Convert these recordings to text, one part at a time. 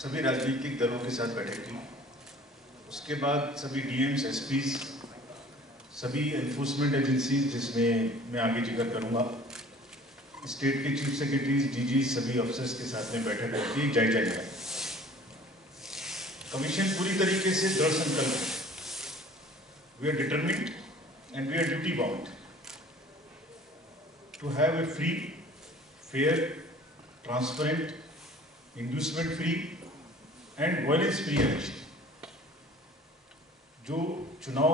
सभी राजनीतिक दलों के साथ बैठक की। उसके बाद सभी डीएम्स, एसपीज, सभी एनफोर्समेंट एजेंसी जिसमें मैं आगे जिक्र करूंगा, स्टेट के चीफ सेक्रेटरीज, डीजी, सभी अफसर्स के साथ में बैठक होती जायजा लिया। कमीशन पूरी तरीके से दृढ़ संकल्प है। We are determined and we are duty bound to have a free, fair, transparent, inducement free and violence free election. जो चुनाव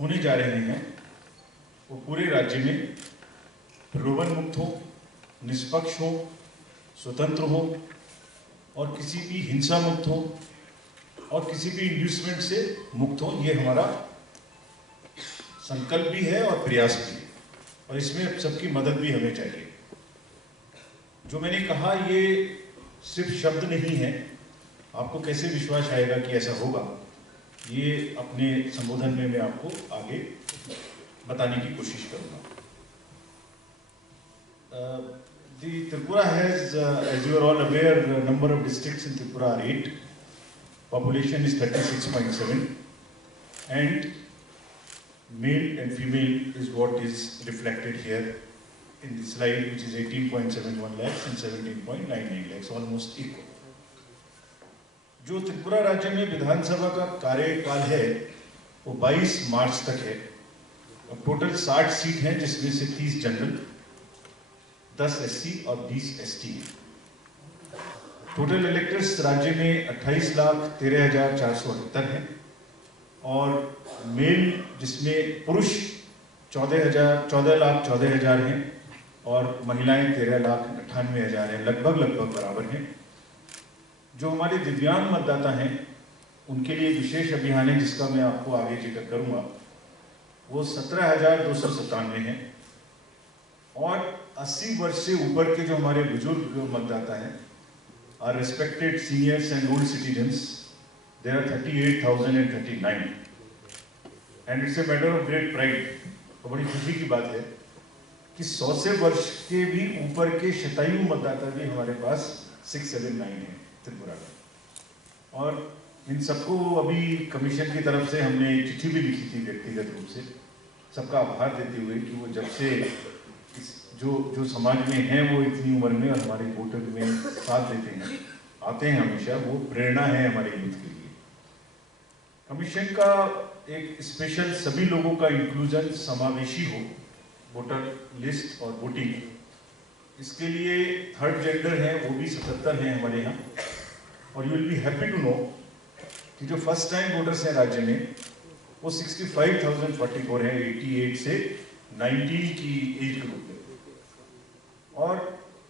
होने जा रहे हैं वो पूरे राज्य में प्रलोभन मुक्त हो, निष्पक्ष हो, स्वतंत्र हो और किसी भी हिंसा मुक्त हो और किसी भी इंड्यूसमेंट से मुक्त हो। ये हमारा संकल्प भी है और प्रयास भी है और इसमें सबकी मदद भी हमें चाहिए। जो मैंने कहा ये सिर्फ शब्द नहीं है, आपको कैसे विश्वास आएगा कि ऐसा होगा, ये अपने संबोधन में मैं आपको आगे बताने की कोशिश करूंगा। The Tripura has, as you are all aware, the number of districts in Tripura are 8. Population is 36.7, and male and female is what is reflected here in the slide, which is 18.71 lakhs and 17.99 lakhs, almost equal. जो त्रिपुरा राज्य में विधानसभा का कार्यकाल है वो 22 मार्च तक है और टोटल 60 सीट हैं, जिसमें से 30 जनरल, 10 एससी और 20 एसटी हैं। टोटल इलेक्टर्स राज्य में 28,13,478 हैं और मेल जिसमें पुरुष 14,14,000 हैं और महिलाएं 13,98,000 हैं, लगभग बराबर हैं। जो हमारे दिव्यांग मतदाता हैं उनके लिए विशेष अभियान है जिसका मैं आपको आगे जिक्र करूंगा। वो 17,297 हैं और 80 वर्ष से ऊपर के जो हमारे बुजुर्ग मतदाता हैं, our respected seniors and old citizens, there are 38,039 and it's a matter of great pride. तो बड़ी खुशी की बात है कि 100 से वर्ष के भी ऊपर के शतायु मतदाता भी हमारे पास 679 हैं त्रिपुरा में। और इन सबको अभी कमीशन की तरफ से हमने चिट्ठी भी लिखी थी व्यक्तिगत रूप से, सबका आभार देते हुए कि वो जब से जो समाज में हैं वो इतनी उम्र में और हमारे वोटर में साथ देते हैं, आते हैं हमेशा, वो प्रेरणा है हमारे यूथ के लिए। कमीशन का एक स्पेशल सभी लोगों का इंक्लूजन, समावेशी हो वोटर लिस्ट और वोटिंग, इसके लिए थर्ड जेंडर है वो भी 77 हैं हमारे यहाँ। और you will be happy to know कि जो फर्स्ट टाइम वोटर्स हैं राज्य में वो 65,044 हैं, 88 से 19 की एज ग्रुप में। और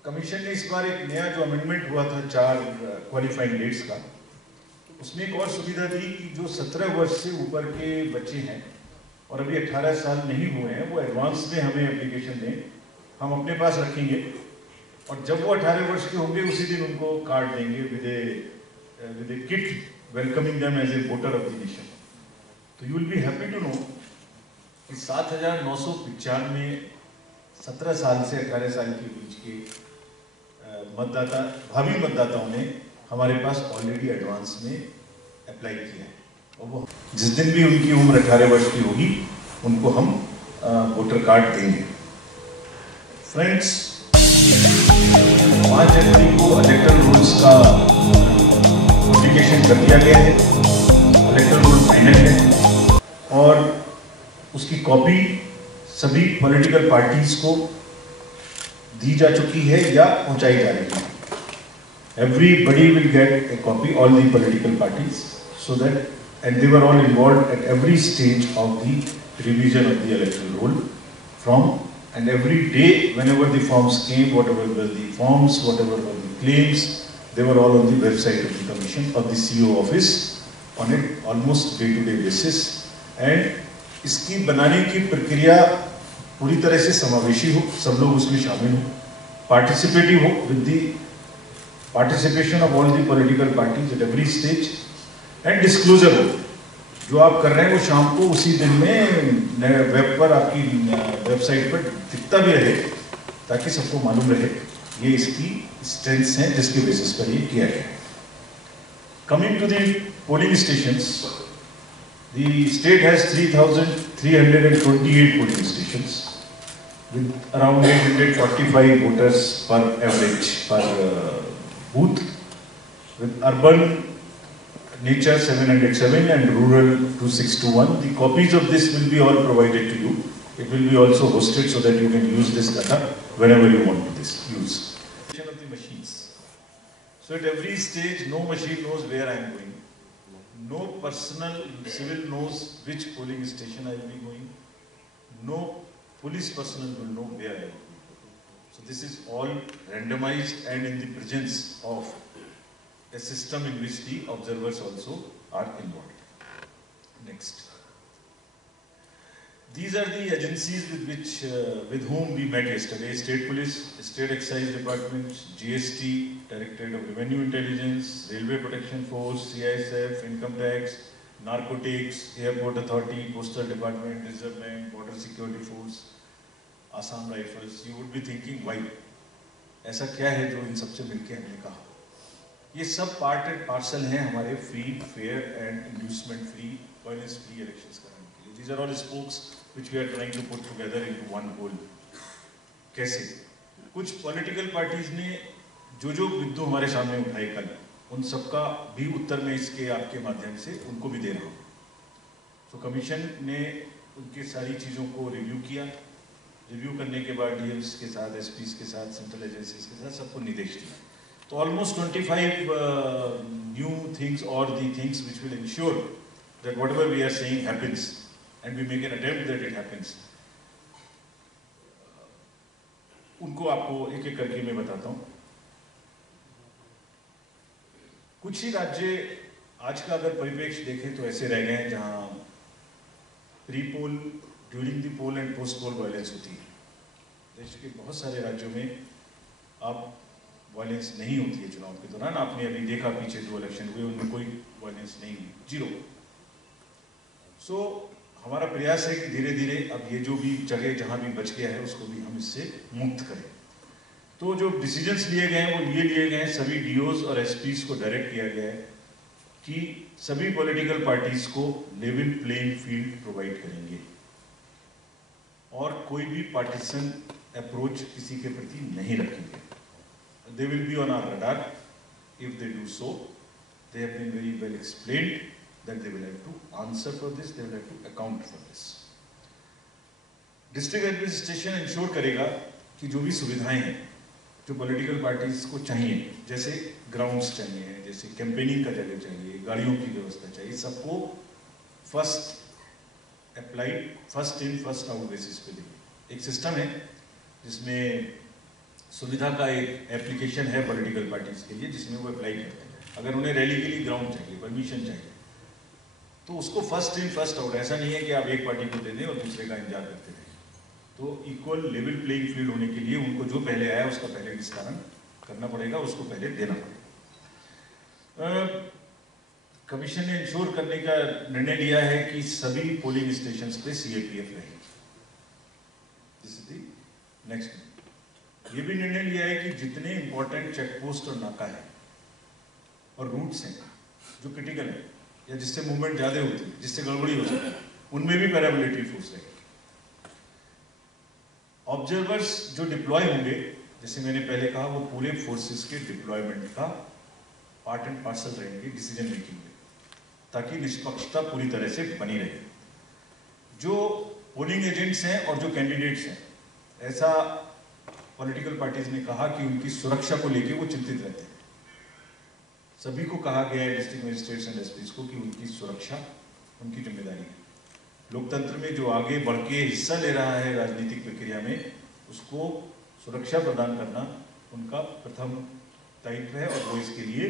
कमीशन ने इस बार एक नया जो अमेंडमेंट हुआ था 4 क्वालिफाइंग डेट्स का, उसमें एक और सुविधा दी कि जो 17 वर्ष से ऊपर के बच्चे हैं और अभी 18 साल नहीं हुए हैं, वो एडवांस में हमें एप्लीकेशन दें, हम अपने पास रखेंगे और जब वो 18 वर्ष के होंगे उसी दिन उनको कार्ड देंगे with a kit welcoming them as a voter of the nation. तो you will be happy to know कि 7,995 17 साल से 18 साल के बीच के मतदाता, भावी मतदाताओं ने हमारे पास ऑलरेडी एडवांस में अप्लाई किया है और वो जिस दिन भी उनकी उम्र 18 वर्ष की होगी उनको हम वोटर कार्ड देंगे। फ्रेंड्स, 5 जनवरी को इलेक्टोरल रूल्स का नोटिफिकेशन कर दिया गया है, इलेक्टोरल रूल फाइनल है और उसकी कॉपी सभी पॉलिटिकल पार्टीज को दी जा चुकी है या पहुंचाई जा रही है। Everybody will get a copy, all the political parties, so that, and they were all involved at every stage of the revision of the electoral roll, and every day whenever the forms came, whatever were the forms, whatever were the claims, they were all on the website of the commission, of the CO office, on a almost day-to-day basis. And इसकी बनाने की प्रक्रिया पूरी तरह से समावेशी हो, सब लोग उसमें शामिल हो, पार्टिसिपेटिव हो, with the participation of all the political parties at every stage, and disclosure हो। जो आप कर रहे हैं वो शाम को उसी दिन में वेब पर, आपकी वेबसाइट पर दिखता भी रहे ताकि सबको मालूम रहे। ये इसकी स्ट्रेंथ्स हैं जिसके बेसिस पर ये किया गया है। Coming to the polling stations, the state has 3,328 polling stations with around 845 voters per average per booth, with urban nature 707 and rural 2621. The copies of this will be all provided to you. It will be also hosted so that you can use this data whenever you want to use. Of the machines. So at every stage, no machine knows where I am going. No personal civil knows which polling station I will be going. No police personnel will know where I will be. So this is all randomized and in the presence of a system in which the observers also are involved. Next. These are the agencies with whom we met yesterday: State Police, State Excise Department, GST, Directorate of Revenue Intelligence, Railway Protection Force, CISF, Income Tax, Narcotics, Airport Authority, Postal Department, Reserve Bank, Border Security Force, Assam Rifles. You would be thinking, why? ऐसा क्या है जो इन सबसे मिलके हमने कहा? ये सब पार्ट एंड पार्सल हैं हमारे free, fair and inducement free, violence free elections कराने के लिए. These are all spokes which we are trying to put together into one whole. कैसे? कुछ पॉलिटिकल पार्टीज ने जो बिंदु हमारे सामने उठाए कल, उन सबका भी उत्तर में इसके आपके माध्यम से उनको भी दे रहा हूँ. तो कमीशन ने उनकी सारी चीज़ों को रिव्यू किया. रिव्यू करने के बाद डीएम्स के साथ, एसपीज के साथ, सेंट्रल एजेंसीज के साथ सबको निर्देश दिया. तो almost 25 new things or the things which will ensure that whatever we are saying happens and we make an attempt that it happens. उनको आपको एक एक करके मैं बताता हूँ. कुछ ही राज्य आज का अगर परिप्रेक्ष्य देखें तो ऐसे रह गए हैं जहाँ pre poll, during the poll and post poll violence होती है. देश के बहुत सारे राज्यों में अब वायलेंस नहीं होती है चुनाव के दौरान. आपने अभी देखा पीछे जो इलेक्शन हुए उनमें कोई वायलेंस नहीं हुई, जीरो. सो हमारा प्रयास है कि धीरे धीरे अब ये जो भी जगह जहाँ भी बच गया है उसको भी हम इससे मुक्त करें. तो जो डिसीजंस लिए गए हैं वो लिए गए हैं. सभी डीओज और एसपीज को डायरेक्ट किया गया है कि सभी पॉलिटिकल पार्टीज को लेवल प्लेइंग फील्ड प्रोवाइड करेंगे और कोई भी पार्टीशन अप्रोच किसी के प्रति नहीं रखेंगे. They will be on our radar. If they do so, they have been very well explained that they will have to answer for this, they will have to account for this. District administration ensure करेगा कि जो भी सुविधाएं हैं जो political parties को चाहिए, जैसे ग्राउंड्स चाहिए, जैसे कैंपेनिंग का जगह चाहिए, गाड़ियों की व्यवस्था चाहिए, सबको first applied, first in first out basis पे देंगे. एक सिस्टम है जिसमें सुविधा का एक एप्लीकेशन है पॉलिटिकल पार्टीज के लिए जिसमें वो अप्लाई करते हैं. अगर उन्हें रैली के लिए ग्राउंड चाहिए, परमिशन चाहिए, तो उसको फर्स्ट इन फर्स्ट आउट. ऐसा नहीं है कि आप एक पार्टी को दे दें और दूसरे का इंतजार करते रहें. तो इक्वल लेवल प्लेइंग फील्ड होने के लिए उनको जो पहले आया उसका पहले निस्तारण करना पड़ेगा, उसको पहले देना पड़ेगा. कमीशन ने इंश्योर करने का निर्णय लिया है कि सभी पोलिंग स्टेशन पे सीएपीएफ रहेगी. This is the next. ये भी निर्णय लिया है कि जितने इंपॉर्टेंट चेक पोस्ट और नाका है और रूट्स हैं जो क्रिटिकल है या जिससे मूवमेंट ज़्यादा होती है, जिससे गड़बड़ी हो सकती है, उनमें भी पैरामिलिट्री फोर्स रहेगी. ऑब्जर्वर्स जो डिप्लॉय होंगे, जैसे मैंने पहले कहा, वो पूरे फोर्सेस के डिप्लॉयमेंट का पार्ट एंड पार्सल रहेंगे डिसीजन मेकिंग में, ताकि निष्पक्षता पूरी तरह से बनी रहे. जो पोलिंग एजेंट्स हैं और जो कैंडिडेट्स हैं, ऐसा पॉलिटिकल पार्टीज ने कहा कि उनकी सुरक्षा को लेकर वो चिंतित रहते हैं. सभी को कहा गया है, डिस्ट्रिक्ट मजिस्ट्रेट्स एंड एसपीज को, कि उनकी सुरक्षा उनकी जिम्मेदारी है. लोकतंत्र में जो आगे बढ़ के हिस्सा ले रहा है राजनीतिक प्रक्रिया में, उसको सुरक्षा प्रदान करना उनका प्रथम दायित्व है और वो इसके लिए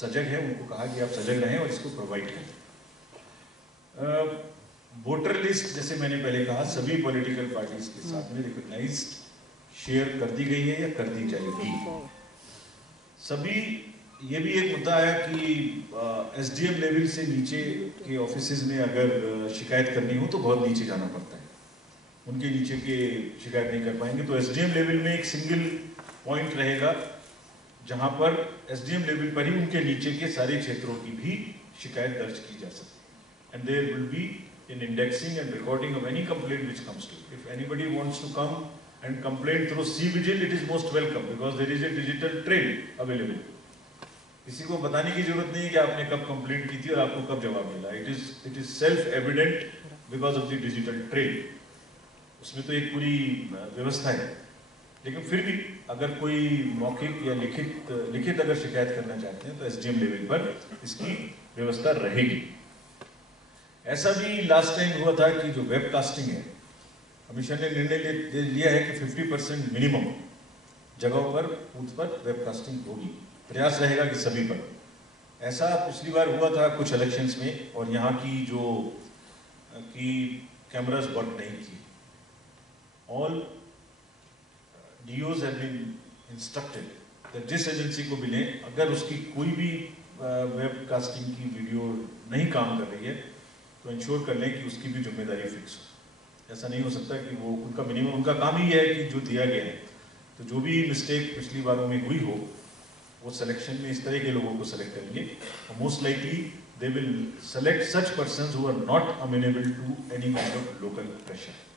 सजग है. उनको कहा कि आप सजग रहें और इसको प्रोवाइड करें. वोटर लिस्ट, जैसे मैंने पहले कहा, सभी पॉलिटिकल पार्टीज के साथ में रिकॉग्नाइज्ड शेयर कर दी गई है या कर दी जाएगी. सभी, ये भी एक मुद्दा है कि एसडीएम लेवल से नीचे के ऑफिसेज में अगर शिकायत करनी हो तो बहुत नीचे जाना पड़ता है. उनके नीचे के शिकायत नहीं कर पाएंगे. तो एसडीएम लेवल में एक सिंगल पॉइंट रहेगा जहां पर एसडीएम लेवल पर ही उनके नीचे के सारे क्षेत्रों की भी शिकायत दर्ज की जा सकती है। And there will be in indexing and recording of any complaint which comes to. If anybody wants to come and complain through cVIGIL, it is most welcome because there is a digital trail available. किसी को बताने की जरूरत नहीं है कि आपने कब कंप्लेंट की थी और आपको कब जवाब मिला। It is self evident because of the digital trail. उसमें तो एक पूरी व्यवस्था है। लेकिन फिर भी अगर कोई मौखिक या लिखित अगर शिकायत करना चाहते हैं तो एसडीएम लेवल पर इसकी व्यवस्था रहेगी। ऐसा भी लास्ट टाइम हुआ था कि जो वेबकास्टिंग है, कमीशन ने निर्णय लिया है कि 50% मिनिमम जगहों पर बूथ पर वेबकास्टिंग होगी। प्रयास रहेगा कि सभी पर। ऐसा पिछली बार हुआ था कुछ इलेक्शंस में, और यहाँ की जो कैमरास वर्क नहीं की। All DOs have been instructed that जिस एजेंसी को मिले, अगर उसकी कोई भी वेबकास्टिंग की वीडियो नहीं काम कर रही है तो इंश्योर कर लें कि उसकी भी जिम्मेदारी फिक्स हो। ऐसा नहीं हो सकता कि वो उनका मिनिमम, उनका काम ही है कि जो दिया गया है, तो जो भी मिस्टेक पिछली बारों में हुई हो वो सिलेक्शन में इस तरह के लोगों को सेलेक्ट करेंगे। Most likely they will select such persons who are not amenable to any kind of local pressure.